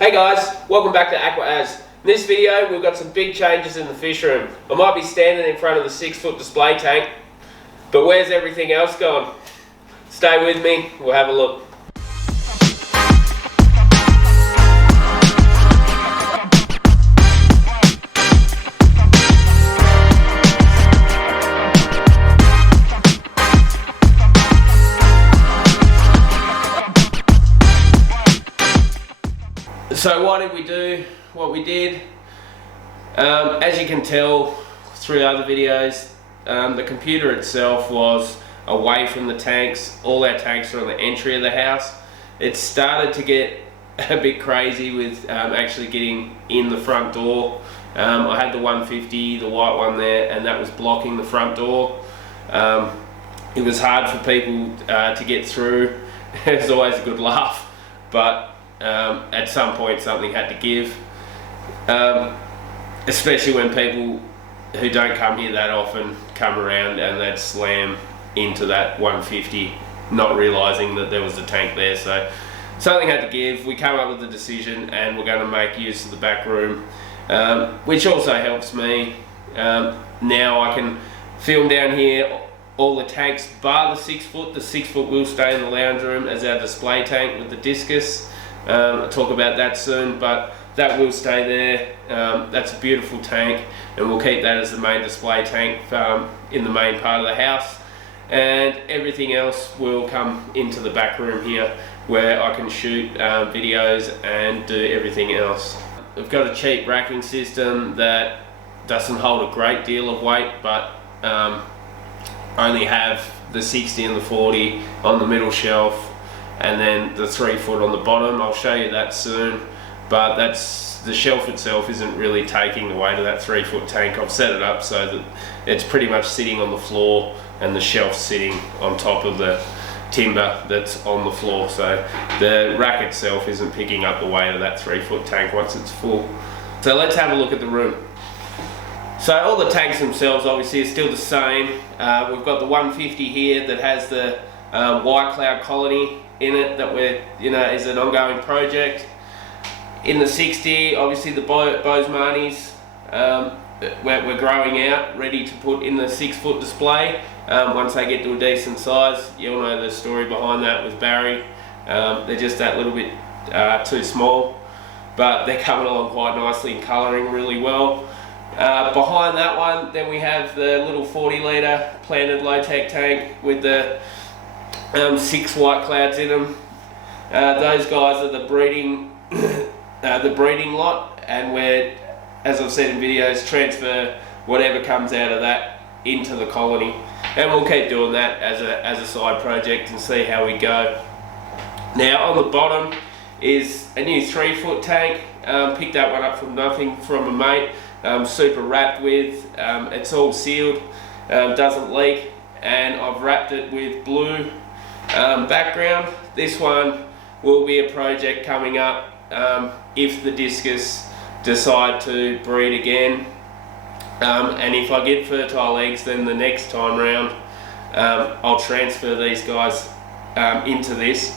Hey guys, welcome back to AquaAz. In this video we've got some big changes in the fish room. I might be standing in front of the 6-foot display tank, but where's everything else gone? Stay with me, we'll have a look. So why did we do what we did? As you can tell through other videos, the computer itself was away from the tanks. All our tanks are on the entry of the house. It started to get a bit crazy with actually getting in the front door. I had the 150, the white one there, and that was blocking the front door. It was hard for people to get through. It was always a good laugh, but at some point something had to give, especially when people who don't come here that often come around and they'd slam into that 150 not realizing that there was a tank there. So something had to give. We came up with a decision and we're going to make use of the back room, which also helps me. Now I can film down here all the tanks bar the 6-foot. The 6-foot will stay in the lounge room as our display tank with the discus. I'll talk about that soon, but that will stay there. That's a beautiful tank, and we'll keep that as the main display tank in the main part of the house, and everything else will come into the back room here where I can shoot videos and do everything else. We've got a cheap racking system that doesn't hold a great deal of weight, but only have the 60 and the 40 on the middle shelf and then the 3-foot on the bottom. I'll show you that soon, but the shelf itself isn't really taking the weight of that 3-foot tank. I've set it up so that it's pretty much sitting on the floor and the shelf sitting on top of the timber that's on the floor, so the rack itself isn't picking up the weight of that 3-foot tank once it's full. So let's have a look at the room. So all the tanks themselves obviously are still the same. We've got the 150 here that has the white cloud colony in it that is an ongoing project. In the 60, obviously the Boesmanis, we're growing out, ready to put in the 6-foot display. Once they get to a decent size, you'll know the story behind that with Barry. They're just that little bit too small, but they're coming along quite nicely and colouring really well. Behind that one, then we have the little 40-litre planted low-tech tank with the 6 white clouds in them. Those guys are the breeding lot, and we're, as I've said in videos, transfer whatever comes out of that into the colony, and we'll keep doing that as a side project and see how we go. Now on the bottom is a new 3-foot tank. Picked that one up from nothing from a mate. Super wrapped with. It's all sealed, doesn't leak, and I've wrapped it with blue background. This one will be a project coming up if the discus decide to breed again, and if I get fertile eggs, then the next time round I'll transfer these guys into this.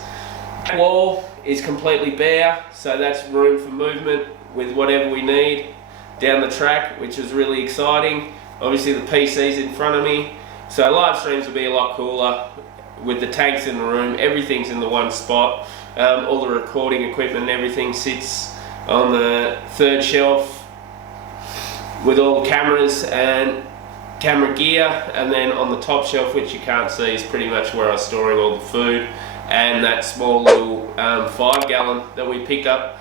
The wall is completely bare, so that's room for movement with whatever we need down the track, which is really exciting. Obviously the PC's in front of me, so live streams will be a lot cooler with the tanks in the room. Everything's in the one spot. All the recording equipment and everything sits on the 3rd shelf with all the cameras and camera gear, and then on the top shelf, which you can't see, is pretty much where I'm storing all the food and that small little 5-gallon that we picked up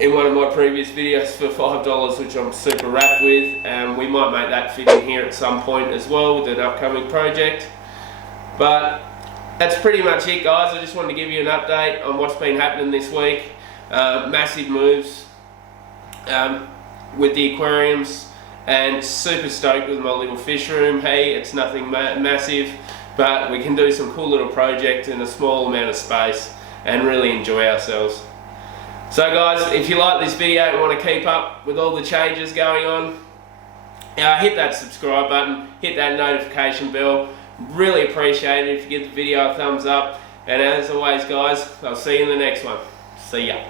in one of my previous videos for $5, which I'm super wrapped with, and we might make that fit in here at some point as well with an upcoming project. But that's pretty much it, guys. I just wanted to give you an update on what's been happening this week. Massive moves with the aquariums, and super stoked with my little fish room. Hey, it's nothing massive, but we can do some cool little projects in a small amount of space and really enjoy ourselves. So guys, if you like this video and want to keep up with all the changes going on, hit that subscribe button, hit that notification bell. Really appreciate it if you give the video a thumbs up, and as always guys, I'll see you in the next one. See ya.